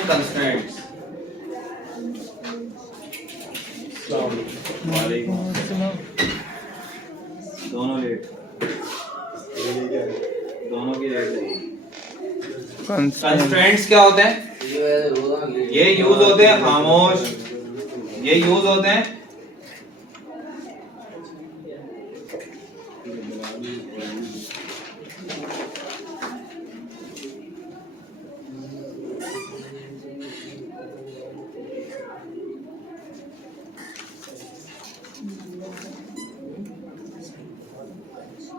Constraints. दोनों late, दोनों की लेट लगेगी। कंस्ट्रेंट्स क्या होते हैं? ये यूज होते हैं, खामोश, ये यूज होते हैं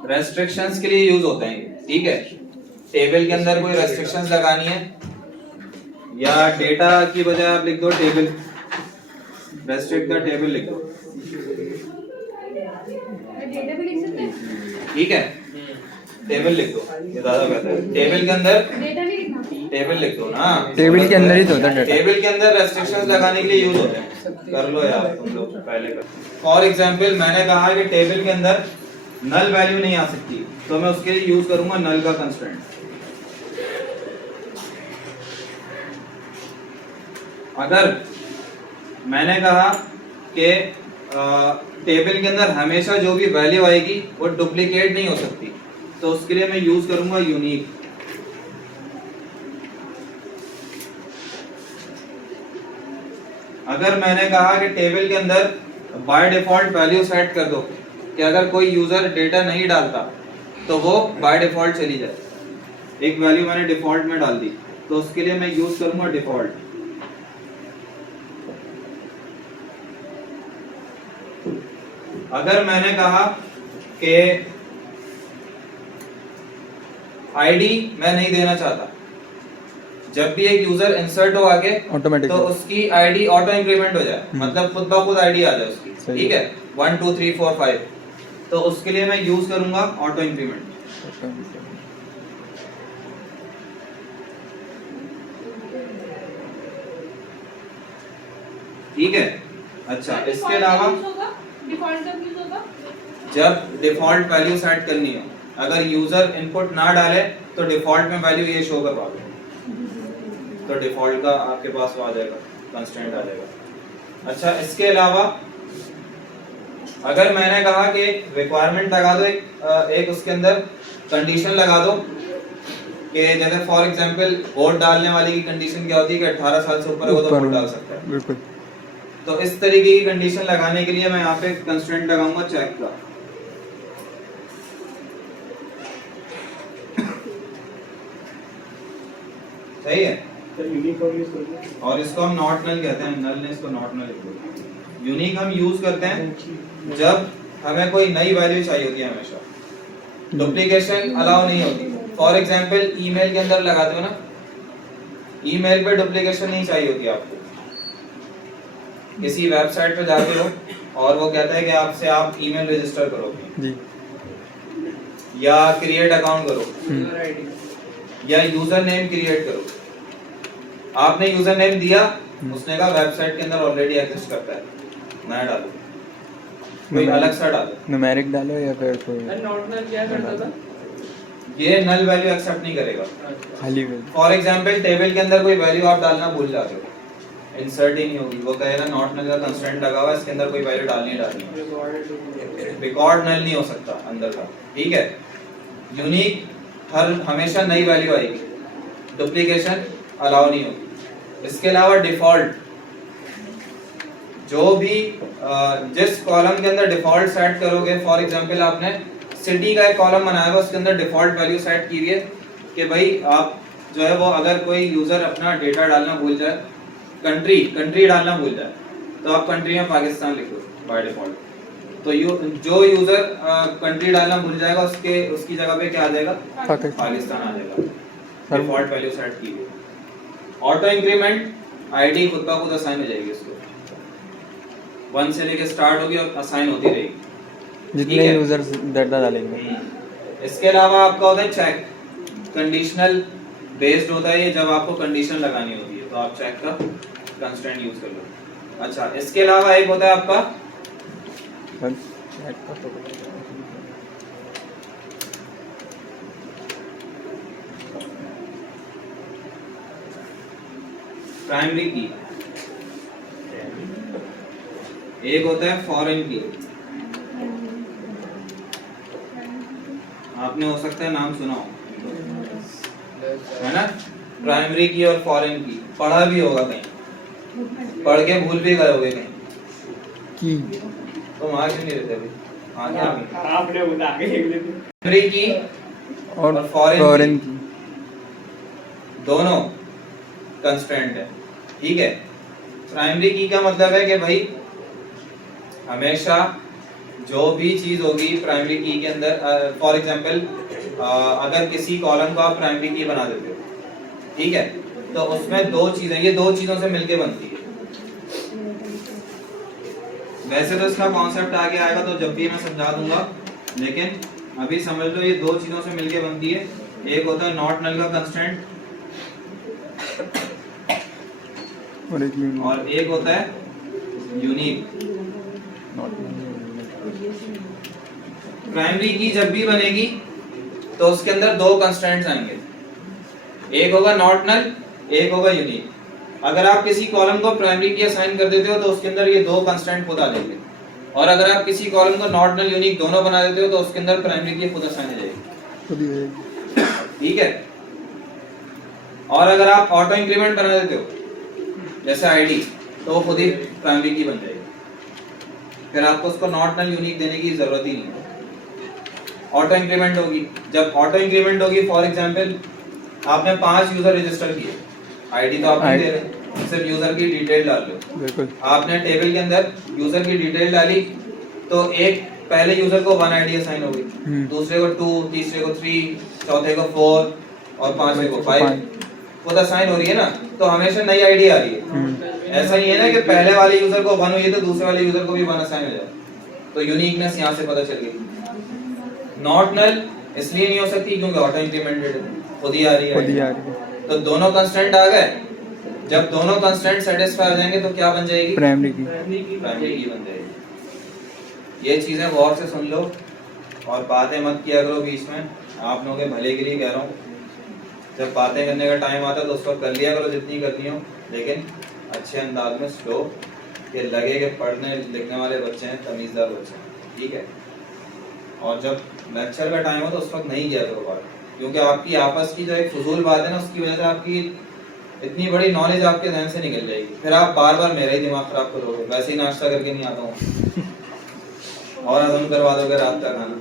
रेस्ट्रिक्शंस के लिए यूज होते हैं, ठीक है। टेबल के अंदर कोई रेस्ट्रिक्शंस लगानी है या डेटा की बजाय आप लिख दो टेबल, रेस्ट्रिक्ट द टेबल लिख दो, ठीक है। टेबल लिख दो, ये ज्यादा बेहतर है। टेबल के अंदर टेबल लिख दो ना, टेबल के अंदर ही तो होता है। टेबल के अंदर रेस्ट्रिक्शंस लगाने के लिए यूज होते हैं। कर लो यार तुम लोग पहले कर। फॉर एग्जांपल मैंने कहा कि टेबल के अंदर नल वैल्यू नहीं आ सकती, तो मैं उसके लिए यूज करूंगा नल का कंस्ट्रेंट। अगर मैंने कहा कि टेबल के अंदर हमेशा जो भी वैल्यू आएगी वो डुप्लीकेट नहीं हो सकती, तो उसके लिए मैं यूज करूंगा यूनिक। अगर मैंने कहा कि टेबल के अंदर बाय डिफॉल्ट वैल्यू सेट कर दो कि अगर कोई यूजर डेटा नहीं डालता तो वो बाय डिफॉल्ट चली जाए, एक वैल्यू मैंने डिफॉल्ट में डाल दी, तो उसके लिए मैं यूज करूंगा डिफॉल्ट। अगर मैंने कहा कि आईडी मैं नहीं देना चाहता, जब भी एक यूजर इंसर्ट हो आगे ऑटोमेटिक तो उसकी आईडी ऑटो इंक्रीमेंट हो जाए, मतलब खुद ब खुद आईडी आ जाए उसकी, ठीक है, 1 2 3 4 5, तो उसके लिए मैं यूज करूंगा ऑटो इंक्रीमेंट। ठीक है। अच्छा, इसके अलावा जब डिफॉल्ट वैल्यू सेट करनी हो, अगर यूजर इनपुट ना डाले तो डिफॉल्ट में वैल्यू ये शो करवा दो, तो डिफॉल्ट का आपके पास वो आ जाएगा, कंस्ट्रेंट आ जाएगा। अच्छा, इसके अलावा अगर मैंने कहा कि रिक्वायरमेंट लगा दो, एक उसके अंदर कंडीशन लगा दो कि जैसे फॉर एग्जांपल वोट डालने वाले की कंडीशन क्या होती है कि 18 साल से ऊपर है वो तो वोट डाल सकता है, बिल्कुल। तो इस तरीके की कंडीशन लगाने के लिए मैं यहाँ पे कंस्ट्रेंट लगाऊंगा चेक का। सही है। और इसको हम नॉट नल कहते हैं, नल ने इसको नॉट नल लिख दिया। यूनिक हम यूज करते हैं जब हमें कोई नई वैल्यू चाहिए होती है, हमेशा डुप्लीकेशन अलाउ नहीं होती। फॉर एग्जांपल ईमेल के अंदर लगाते हो ना, ईमेल पे डुप्लीकेशन नहीं चाहिए होती आपको। किसी वेबसाइट पे जाते हो और वो कहता है कि आपसे आप ईमेल रजिस्टर करोगे जी, या क्रिएट अकाउंट करो या यूजर नेम क्रिएट करो, आपने यूजर नेम दिया, उसने कहा वेबसाइट के अंदर ऑलरेडी एग्जिस्ट करता है, नया डालो, कोई अलग सा डालो, न्यूमेरिक डालो या फिर कोई नॉट नल क्या करता था, ये नल वैल्यू एक्सेप्ट नहीं करेगा। खाली वैल्यू। फॉर एग्जांपल टेबल के अंदर कोई वैल्यू आप डालना भूल जाते हो, इंसर्ट ही नहीं होगी, वो कहेगा नॉट नल का कंस्ट्रेंट लगा हुआ है, इसके अंदर कोई वैल्यू डालनी है, रिकॉर्ड नल नहीं हो सकता अंदर का, ठीक है। यूनिक हर हमेशा नई वैल्यू आएगी, डुप्लीकेशन अलाउ नहीं होगी। इसके अलावा डिफॉल्ट, जो भी जिस कॉलम के अंदर डिफॉल्ट सेट करोगे, फॉर एग्जांपल आपने सिटी का एक कॉलम बनाया हुआ, उसके अंदर डिफॉल्ट वैल्यू सेट की है कि भाई आप जो है वो अगर कोई यूजर अपना डेटा डालना भूल जाए, कंट्री डालना भूल जाए, तो आप कंट्री में पाकिस्तान लिख दो बाय डिफॉल्ट, तो जो यूजर कंट्री डालना भूल जाएगा उसकी जगह पे क्या आ जाएगा, पाकिस्तान आ जाएगा, डिफॉल्ट वैल्यू सेट की है। ऑटो इंक्रीमेंट, आईडी खुद ब खुद असाइन हो जाएगी उसको, 1 से लेके स्टार्ट होगी और असाइन होती रहेगी जितने यूजर्स डाटा डालेंगे। इसके अलावा आपका होता है चेक, कंडीशनल बेस्ड होता है ये, जब आपको कंडीशन लगानी होती है तो आप चेक का कंस्ट्रेंट यूज कर लो। अच्छा, इसके अलावा एक होता है आपका प्राइमरी की, एक होता है फॉरेन की। आपने हो सकता है नाम सुना हो, है ना, प्राइमरी की और फॉरेन की, पढ़ा भी होगा कहीं, पढ़ के भूल भी गए होगे कहीं। की तो वहां क्यों नहीं रहते अभी? आगे आपने बता के प्राइमरी की और फॉरेन फॉरेन की की। दोनों कंस्ट्रेंट है, ठीक है। प्राइमरी की का मतलब है कि भाई हमेशा जो भी चीज होगी प्राइमरी की के अंदर, फॉर एग्जांपल अगर किसी कॉलम को आप प्राइमरी की बना देते हो, ठीक है, तो उसमें दो चीजें, ये दो चीजों से मिलके बनती है। वैसे तो इसका कॉन्सेप्ट आगे आएगा तो जब भी मैं समझा दूंगा, लेकिन अभी समझ लो ये दो चीजों से मिलके बनती है। एक होता है नॉट नल का कंस्ट्रेंट और एक यूनिक। और एक होता है यूनिक। प्राइमरी की जब भी बनेगी तो उसके अंदर दो कंस्ट्रेंट्स आएंगे, एक होगा नॉट नल, एक होगा यूनिक। अगर आप किसी कॉलम को प्राइमरी की असाइन कर देते हो तो उसके अंदर ये दो कंस्ट्रेंट खुद आ जाएंगे, और अगर आप किसी कॉलम को नॉट नल यूनिक दोनों बना देते हो तो उसके अंदर प्राइमरी की खुद असाइन हो जाएगी, ठीक है। और अगर आप ऑटो इंक्रीमेंट बना देते हो जैसे आईडी, तो वो खुद ही प्राइमरी की बन जाएगी, फिर आपको उसको नॉट नल यूनिक देने की जरूरत ही नहीं है। ऑटो इंक्रीमेंट होगी, जब ऑटो इंक्रीमेंट होगी, फॉर एग्जांपल आपने 5 यूजर रजिस्टर किए, आईडी तो आप नहीं दे रहे, सिर्फ यूजर की डिटेल डाल लो। बिल्कुल। आपने टेबल के अंदर यूजर की डिटेल डाली तो एक पहले यूजर को 1 आईडी असाइन हो गई, दूसरे को 2, तीसरे को 3, चौथे को 4 और पांचवे को 5 खुद असाइन हो रही है ना, तो हमेशा नई आईडी आ रही है। ऐसा ही है ना कि पहले वाले यूजर को 1 हुई है तो दूसरे वाले यूजर को भी 1 असाइन हो जाए, तो यूनिकनेस यहाँ से पता चल गई। नॉट नल इसलिए नहीं हो सकती क्योंकि ऑटो इंक्रीमेंटेड खुद ही आ रही है, तो दोनों कंस्ट्रेंट आ गए। जब दोनों कंस्ट्रेंट सेटिस्फाई हो जाएंगे तो क्या बन जाएगी? प्राइमरी की। प्राइमरी की बन जाएगी। ये चीजें गौर से सुन लो और बातें मत किया करो बीच में, आप लोगों के भले के लिए कह रहा हूँ। जब बातें करने का टाइम आता है तो उस वक्त कर लिया करो जितनी करनी हो, लेकिन अच्छे अंदाज में स्लो, कि लगे कि पढ़ने लिखने वाले बच्चे हैं, तमीज़दार बच्चे हैं, ठीक है। और जब लेक्चर का टाइम हो तो उस वक्त नहीं किया करो बात, क्योंकि आपकी आपस की जो एक फजूल बात है ना, उसकी वजह से आपकी इतनी बड़ी नॉलेज आपके ध्यान से निकल जाएगी, फिर आप बार बार मेरा ही दिमाग खराब करोगे। वैसे ही नाश्ता करके नहीं आता हूँ और हजम करवा दोगे रात का खाना।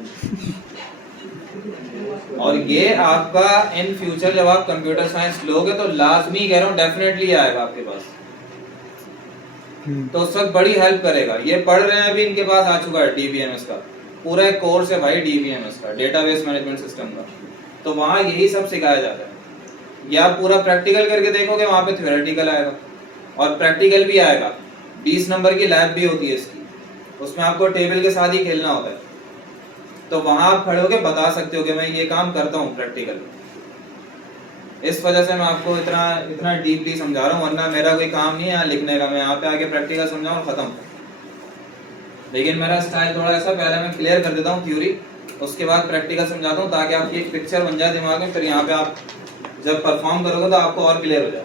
और ये आपका इन फ्यूचर जब आप कंप्यूटर साइंस लोगे तो लाजमी कह रहा हूँ डेफिनेटली आएगा आपके पास, तो उस वक्त बड़ी हेल्प करेगा। ये पढ़ रहे हैं अभी, इनके पास आ चुका है डीबीएमएस का पूरा एक कोर्स है भाई, डीबीएमएस का, डेटाबेस मैनेजमेंट सिस्टम का, तो वहाँ यही सब सिखाया जाता है। या आप पूरा प्रैक्टिकल करके देखोगे, वहाँ पे थ्योरेटिकल आएगा और प्रैक्टिकल भी आएगा। 20 नंबर की लैब भी होती है इसकी, उसमें आपको टेबल के साथ ही खेलना होता है, तो वहाँ आप खड़े होकर बता सकते हो कि मैं ये काम करता हूँ प्रैक्टिकल। इस वजह से मैं आपको इतना डीपली समझा रहा हूँ, वरना मेरा कोई काम नहीं है यहाँ लिखने का, मैं यहाँ पे आके प्रैक्टिकल समझाऊँ खत्म। लेकिन मेरा स्टाइल थोड़ा ऐसा, पहले मैं क्लियर कर देता हूँ थ्योरी, उसके बाद प्रैक्टिकल समझाता हूँ, ताकि आपकी एक पिक्चर बन जाए दिमाग में, फिर यहाँ पे आप जब परफॉर्म करोगे तो आपको और क्लियर हो जाए।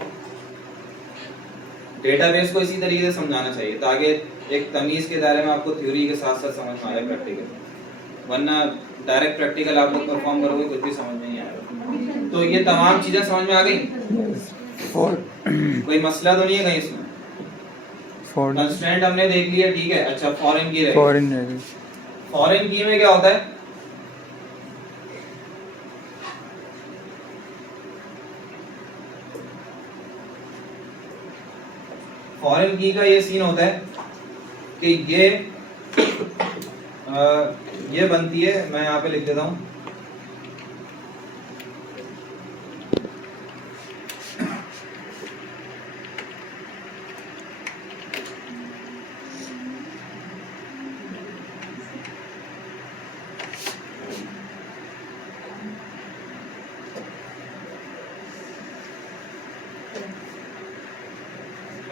डेटाबेस को इसी तरीके से समझाना चाहिए ताकि एक तमीज के दायरे में आपको थ्योरी के साथ साथ समझ में आ जाए प्रैक्टिकल, वरना डायरेक्ट प्रैक्टिकल आप लोग परफॉर्म करोगे कुछ भी समझ में नहीं आएगा। तो ये तमाम चीजें समझ में आ गई, कोई मसला तो नहीं है कहीं इसमें? कंस्ट्रेंट हमने देख लिया, ठीक है। अच्छा, फॉरेन की रहेगी। फॉरेन की में क्या होता है? फॉरेन की का ये सीन होता है कि ये बनती है, मैं यहाँ पे लिख देता हूँ,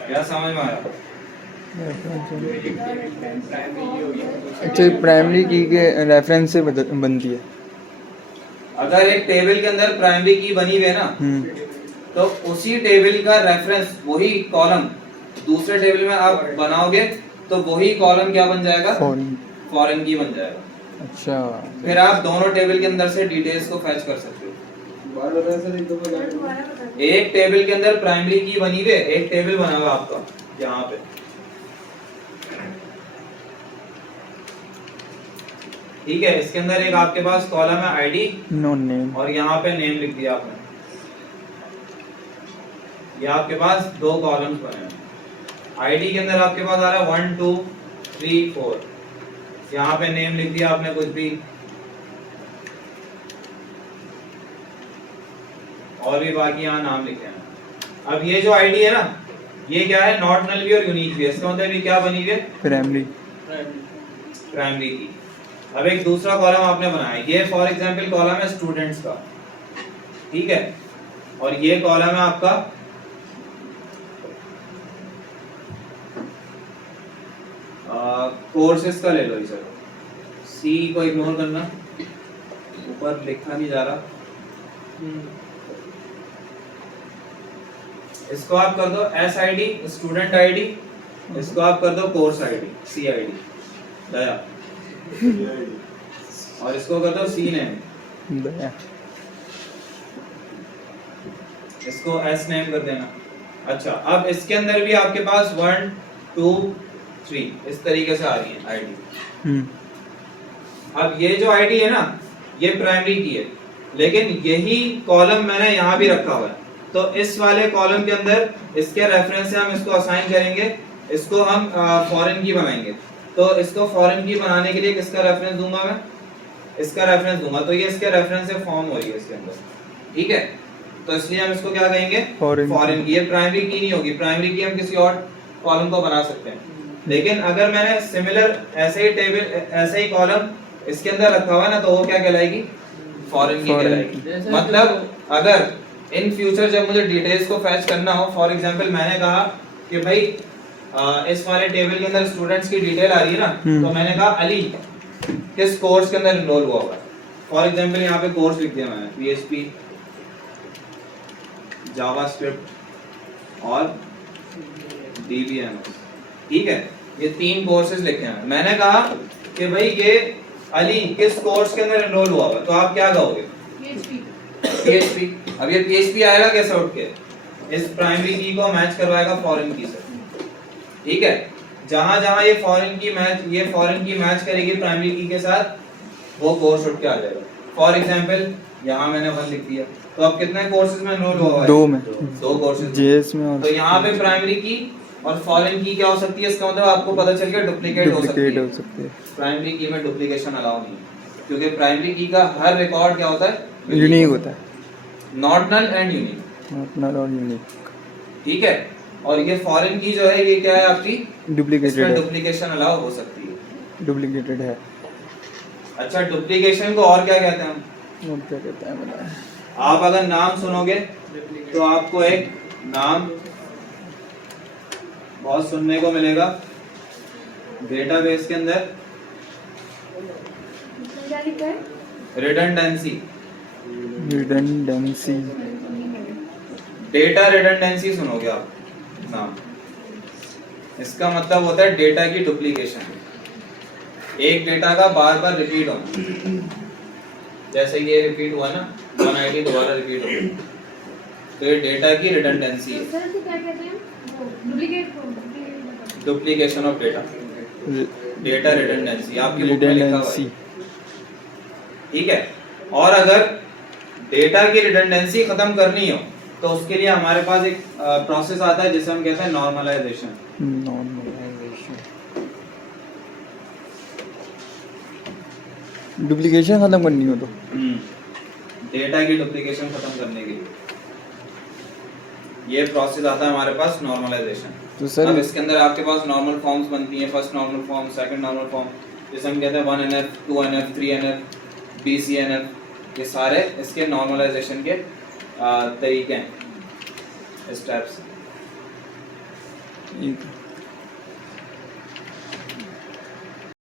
क्या समझ में आया? अच्छा, प्राइमरी की के रेफरेंस से बनती है। अगर एक टेबल के अंदर प्राइमरी की बनी हुई है ना, तो उसी टेबल का रेफरेंस वही कॉलम दूसरे टेबल में आप बनाओगे तो वही कॉलम क्या बन जाएगा, फॉरेन। फॉरेन की बन जाएगा। अच्छा, फिर आप दोनों टेबल के अंदर से डिटेल्स को फैच कर सकते हो। एक टेबल के अंदर प्राइमरी की बनी हुई है, एक टेबल बना हुआ आपका यहाँ पे, ठीक है। इसके अंदर एक आपके पास कॉलम है आईडी नो नेम, और यहाँ पे नेम लिख दिया आपने। ये आपके पास दो कॉलम्स बने हैं। आईडी के अंदर आपके पास आ रहा है 1 2 3 4, यहाँ पे नेम लिख दिया आपने कुछ भी, और भी बाकी यहाँ नाम लिखे हैं। अब ये जो आईडी है ना, ये क्या है, नॉट नल भी और यूनिक भी है। इसका मतलब ये क्या बनी हुई है, प्राइमरी। प्राइमरी की। अब एक दूसरा कॉलम आपने बनाया, ये फॉर एग्जांपल कॉलम है स्टूडेंट्स का, ठीक है, और ये कॉलम है आपका कोर्सेज का। ले लो इसे, सी को इग्नोर करना, ऊपर लिखा नहीं जा रहा। इसको आप कर दो एस आईडी स्टूडेंट आईडी, इसको आप कर दो कोर्स आईडी सी आईडी दया, और इसको कर दो सी नेम, दया। इसको एस नेम कर देना। अच्छा, अब इसके अंदर भी आपके पास 1 2 3 इस तरीके से आ रही है आईडी। अब ये जो आईडी है ना, ये प्राइमरी की है, लेकिन यही कॉलम मैंने यहाँ भी रखा हुआ है। तो इस वाले कॉलम के अंदर इसके रेफरेंस से हम इसको असाइन करेंगे, इसको हम फॉरेन की बनाएंगे। तो इसको फॉरेन की बनाने के लिए किसका रेफरेंस दूंगा मैं, इसका रेफरेंस दूंगा। तो ये इसके रेफरेंस से फॉर्म हो रही है इसके अंदर, ठीक है। तो इसलिए हम इसको क्या कहेंगे, फॉरेन की। ये प्राइमरी की नहीं होगी, प्राइमरी की हम किसी और कॉलम को बना सकते हैं। लेकिन अगर मैंने सिमिलर ऐसे ही टेबल ऐसे ही कॉलम इसके अंदर रखा हुआ है ना, तो वो क्या कहलाएगी, फॉरेन की कहलाएगी। मतलब अगर इन फ्यूचर जब मुझे डिटेल्स को फैच करना हो, फॉर एग्जांपल मैंने कहा कि भाई इस वाले टेबल के अंदर स्टूडेंट्स की डिटेल आ रही है ना, तो मैंने कहा अली किस कोर्स के अंदर एनरोल हुआ होगा। फॉर एग्जांपल यहाँ पे कोर्स लिख दिया मैंने, PHP जावास्क्रिप्ट और DBMS, ठीक है। ये 3 कोर्सेज लिखे हैं। मैंने कहा कि भाई ये अली किस कोर्स के अंदर एनरोल हुआ होगा, तो आप क्या कहोगे, PHP। अब ये PHP आएगा कैसे उठ के, इस प्राइमरी की को मैच करवाएगा फॉरेन की से, ठीक है। जहां जहां ये फॉरेन की मैच करेगी प्राइमरी की के साथ, वो कोर्स उठ के आ जाएगा। फॉर एग्जांपल यहाँ मैंने 1 लिख दिया, तो अब कितने कोर्सेज में एनरोल हुआ है, 2 में, 2 कोर्सेज JS में। और तो यहाँ पे प्राइमरी की और फॉरेन की क्या हो सकती है, इसका मतलब आपको पता चल गया डुप्लीकेट हो सकती है। प्राइमरी की में डुप्लीकेशन अलाउ नहीं है, क्योंकि प्राइमरी की का हर रिकॉर्ड क्या होता है, यूनिक होता है, not null and unique, not null और यूनिक, ठीक है। और ये फॉरेन की जो है, ये क्या है आपकी, डुप्लीकेटेड है, डुप्लीकेशन अलाउ हो सकती है, डुप्लीकेटेड है। अच्छा, डुप्लीकेशन को और क्या कहते हैं हम, और क्या कहते हैं बताएं। आप अगर नाम सुनोगे तो आपको एक नाम बहुत सुनने को मिलेगा डेटाबेस के अंदर, रिडंडेंसी, रिडंडेंसी, डेटा रिडंडेंसी सुनोगे आप नाम, इसका मतलब होता है डेटा की डुप्लीकेशन, एक डेटा का बार बार रिपीट होना। जैसे ये रिपीट हुआ ना, 1 आईडी दोबारा रिपीट हो गई, तो ये डेटा की रिडंडेंसी है, duplication of data, data redundancy आपकी बुक में लिखा हुआ है, ठीक है। और अगर डेटा की रिडंडेंसी खत्म करनी हो, तो उसके लिए हमारे पास एक प्रोसेस आता है जिसे हम कहते हैं नॉर्मलाइजेशन। डुप्लीकेशन खत्म करनी हो तो डेटा की डुप्लीकेशन खत्म करने के लिए ये प्रोसेस आता है हमारे पास नॉर्मलाइजेशन। तो सर अब इसके अंदर आपके पास नॉर्मल फॉर्म्स बनती हैं, first normal form, second normal form, जिसे हम कहते हैं 1NF 2NF 3NF BCNF, ये सारे इसके नॉर्मलाइजेशन के तरीके हैं, स्टेप्स।